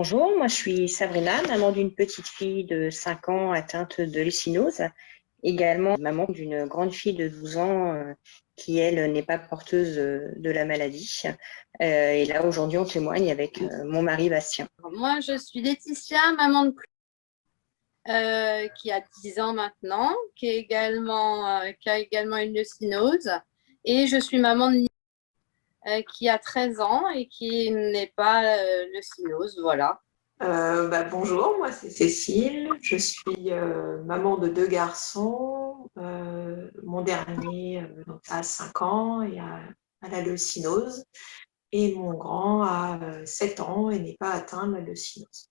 Bonjour, moi je suis Sabrina, maman d'une petite fille de 5 ans atteinte de lécinose, également maman d'une grande fille de 12 ans qui, elle, n'est pas porteuse de la maladie. Et là, aujourd'hui, on témoigne avec mon mari Bastien. Moi, je suis Laetitia, maman de qui a 10 ans maintenant, qui a également une leucinose. Et je suis maman de qui a 13 ans et qui n'est pas leucinose, voilà. Bonjour, moi c'est Cécile, je suis maman de 2 garçons. Mon dernier a 5 ans et a la leucinose, et mon grand a 7 ans et n'est pas atteint de la leucinose.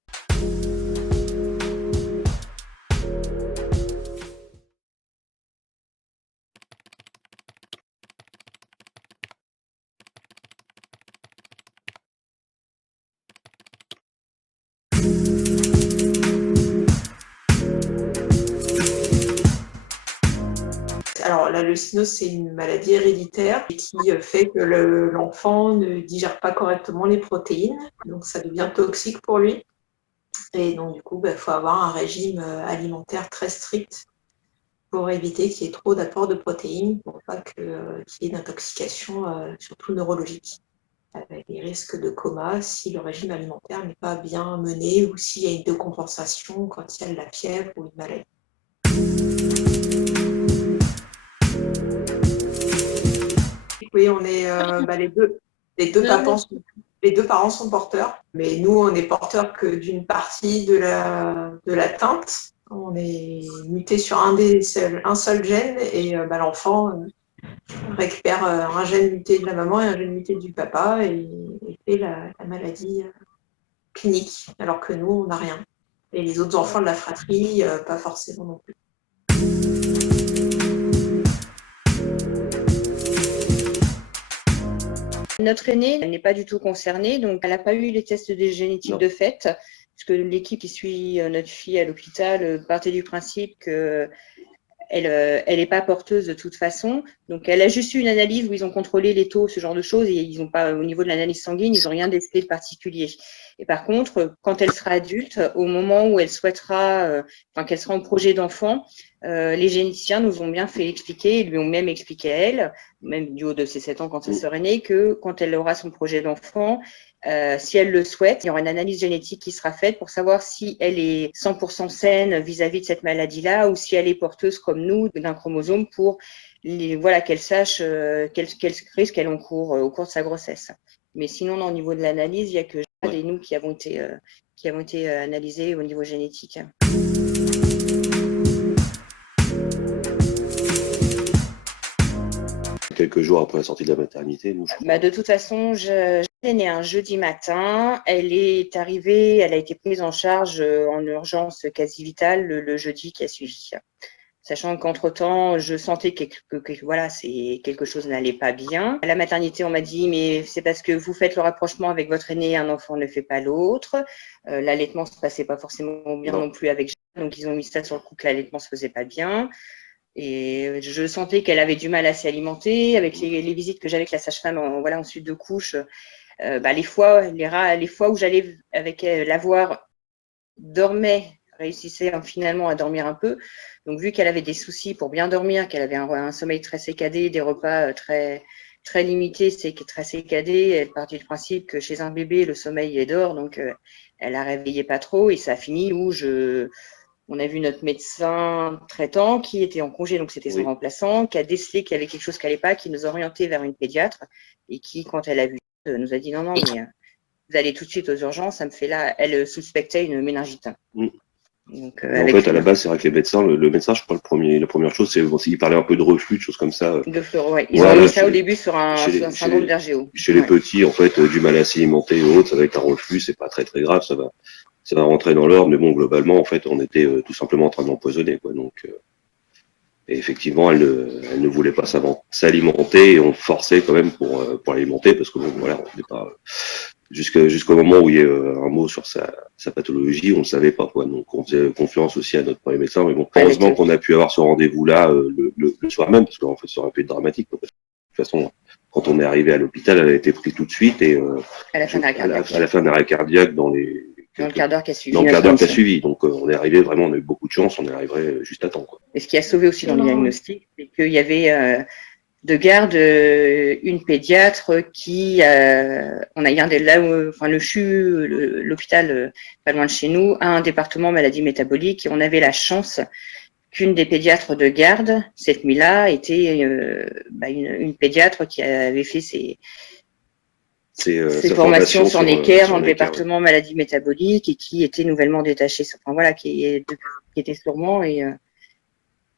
Alors, la leucinose, c'est une maladie héréditaire qui fait que l'enfant ne digère pas correctement les protéines, donc ça devient toxique pour lui. Et donc, du coup, faut avoir un régime alimentaire très strict pour éviter qu'il y ait trop d'apport de protéines, pour pas qu'il y ait d'intoxication, surtout neurologique, avec des risques de coma si le régime alimentaire n'est pas bien mené ou s'il y a une décompensation quand il y a de la fièvre ou une maladie. Oui, on est les deux parents sont porteurs, mais nous, on est porteurs que d'une partie de l'atteinte. On est muté sur un seul gène, et l'enfant récupère un gène muté de la maman et un gène muté du papa, et fait la maladie clinique, alors que nous, on n'a rien. Et les autres enfants de la fratrie, pas forcément non plus. Notre aînée n'est pas du tout concernée, donc elle n'a pas eu les tests génétiques de fait, puisque l'équipe qui suit notre fille à l'hôpital partait du principe que elle n'est pas porteuse de toute façon. Donc, elle a juste eu une analyse où ils ont contrôlé les taux, ce genre de choses, et ils n'ont pas, au niveau de l'analyse sanguine, ils n'ont rien décelé de particulier. Et par contre, quand elle sera adulte, au moment où elle souhaitera, qu'elle sera en projet d'enfant, les généticiens nous ont bien fait expliquer, ils lui ont même expliqué à elle, même du haut de ses 7 ans quand elle serait née, que quand elle aura son projet d'enfant, si elle le souhaite, il y aura une analyse génétique qui sera faite pour savoir si elle est 100% saine vis-à-vis de cette maladie-là, ou si elle est porteuse comme nous d'un chromosome, pour qu'elle sache quel risque elle encourt au cours de sa grossesse. Mais sinon, au niveau de l'analyse, il n'y a que Jade et nous qui avons été analysés au niveau génétique. Quelques jours après la sortie de la maternité, nous. De toute façon, elle est née un jeudi matin. Elle est arrivée, elle a été prise en charge en urgence quasi vitale le jeudi qui a suivi. Sachant qu'entre-temps, je sentais que quelque chose n'allait pas bien. À la maternité, on m'a dit, mais c'est parce que vous faites le rapprochement avec votre aîné, un enfant ne fait pas l'autre. L'allaitement ne se passait pas forcément bien non plus avec Jeanne, donc ils ont mis ça sur le coup que l'allaitement ne se faisait pas bien. Et je sentais qu'elle avait du mal à s'alimenter. Avec les visites que j'avais avec la sage-femme en suite de couche, les fois où j'allais avec elle la voir, réussissait finalement à dormir un peu. Donc, vu qu'elle avait des soucis pour bien dormir, qu'elle avait un sommeil très sécadé, des repas très, très limités, très sécadés, elle partait du principe que chez un bébé, le sommeil est d'or, donc elle la réveillait pas trop, et ça a fini où on a vu notre médecin traitant qui était en congé, donc c'était son remplaçant, qui a décelé qu'il y avait quelque chose qui n'allait pas, qui nous a orientés vers une pédiatre, et qui, quand elle a vu, nous a dit non, mais vous allez tout de suite aux urgences, ça me fait là. Elle suspectait une méningite. Donc, en fait, à la base, c'est vrai que les médecins, le médecin, je crois, la première chose, c'est il parlait un peu de reflux, de choses comme ça. De fleur, ouais. Ils ont mis ça au début sur un syndrome d'Hergéo. Chez les petits, en fait, du mal à s'alimenter et autres, ça va être un reflux, c'est pas très très grave, ça va rentrer dans l'ordre, mais bon, globalement, en fait, on était tout simplement en train de l'empoisonner, quoi. Donc, et effectivement, elle ne voulait pas s'alimenter, et on forçait quand même pour l'alimenter, parce que bon, voilà, on n'est pas jusqu'au moment où il y a un mot sur sa pathologie, on ne savait pas, quoi. Donc on faisait confiance aussi à notre premier médecin, mais bon, heureusement qu'on a pu avoir ce rendez-vous-là le soir même, parce qu'en fait, ça aurait pu être dramatique. De toute façon, quand on est arrivé à l'hôpital, elle a été prise tout de suite, et à la fin d'un arrêt cardiaque, dans les Dans le quart d'heure qui a suivi. Dans le quart d'heure qui a suivi. Donc, on est arrivé vraiment, on a eu beaucoup de chance, on est arrivé juste à temps, quoi. Et ce qui a sauvé aussi dans le diagnostic, c'est qu'il y avait de garde une pédiatre qui, on a gardé là où, enfin, le CHU, l'hôpital pas loin de chez nous, a un département maladie métabolique et on avait la chance qu'une des pédiatres de garde, cette nuit-là, était une pédiatre qui avait fait ses formations sur Necker dans le département maladie métabolique et qui était nouvellement détachée, enfin voilà, qui était sûrement et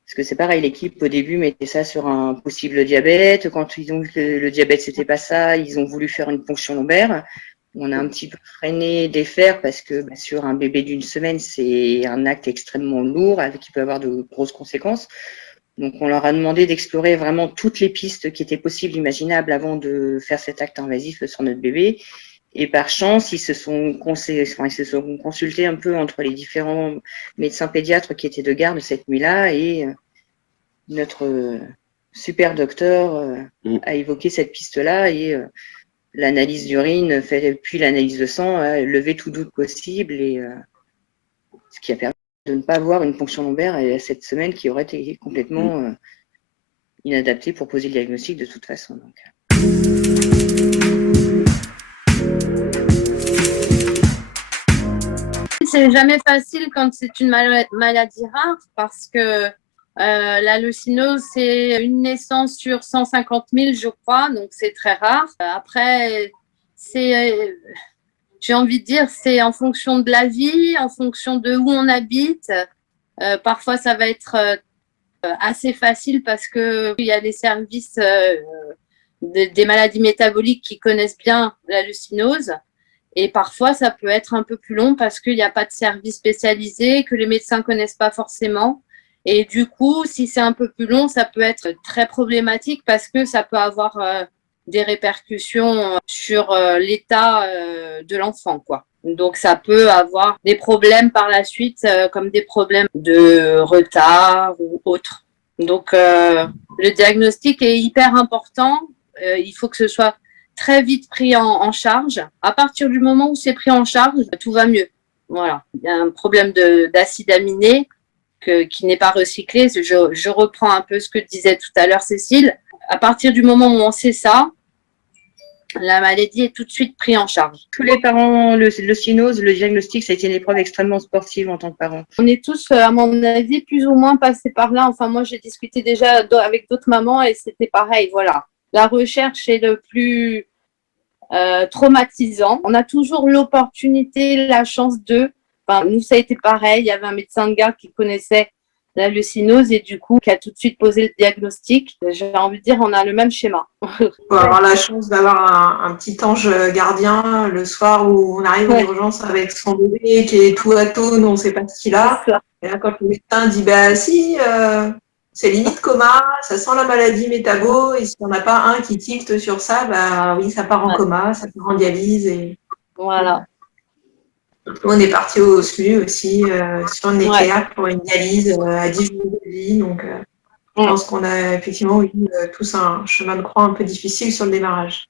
parce que c'est pareil, l'équipe au début mettait ça sur un possible diabète. Quand ils ont vu que le diabète c'était pas ça, ils ont voulu faire une ponction lombaire. On a un petit peu freiné défaire parce que sur un bébé d'une semaine, c'est un acte extrêmement lourd qui peut avoir de grosses conséquences. Donc on leur a demandé d'explorer vraiment toutes les pistes qui étaient possibles, imaginables avant de faire cet acte invasif sur notre bébé. Et par chance, ils se sont consultés un peu entre les différents médecins pédiatres qui étaient de garde cette nuit-là et notre super docteur a évoqué cette piste-là et l'analyse d'urine puis l'analyse de sang a levé tout doute possible et ce qui a permis de ne pas avoir une ponction lombaire cette semaine qui aurait été complètement inadaptée pour poser le diagnostic de toute façon. Donc. C'est jamais facile quand c'est une maladie rare parce que la leucinose, c'est une naissance sur 150 000, je crois, donc c'est très rare. Après, j'ai envie de dire, c'est en fonction de la vie, en fonction de où on habite. Parfois, ça va être assez facile parce qu'il y a des services des maladies métaboliques qui connaissent bien la leucinose. Et parfois, ça peut être un peu plus long parce qu'il n'y a pas de service spécialisé, que les médecins ne connaissent pas forcément. Et du coup, si c'est un peu plus long, ça peut être très problématique parce que ça peut avoir des répercussions sur l'état de l'enfant, quoi. Donc, ça peut avoir des problèmes par la suite, comme des problèmes de retard ou autre. Donc, le diagnostic est hyper important. Il faut que ce soit très vite pris en charge. À partir du moment où c'est pris en charge, tout va mieux. Voilà. Il y a un problème d'acide aminé qui n'est pas recyclé. Je reprends un peu ce que disait tout à l'heure Cécile. À partir du moment où on sait ça, la maladie est tout de suite prise en charge. Tous les parents, le leucinose, le diagnostic, ça a été une épreuve extrêmement sportive en tant que parents. On est tous, à mon avis, plus ou moins passés par là. Enfin, moi, j'ai discuté déjà avec d'autres mamans et c'était pareil. Voilà. La recherche est le plus traumatisant. On a toujours l'opportunité, la chance de... Enfin, nous, ça a été pareil. Il y avait un médecin de garde qui connaissait la leucinose et du coup, qui a tout de suite posé le diagnostic. J'ai envie de dire, on a le même schéma. On peut avoir la chance d'avoir un petit ange gardien le soir où on arrive en urgence avec son bébé qui est tout atone, on ne sait pas ce qu'il a. Et là, quand le médecin dit, si... c'est limite coma, ça sent la maladie métabo, et s'il n'y en a pas un qui tilte sur ça, oui, ça part en coma, ça part en dialyse. Et... Voilà. On est parti au SMU aussi, sur Necker pour une dialyse à 10 jours de vie. Donc, je pense qu'on a effectivement eu tous un chemin de croix un peu difficile sur le démarrage.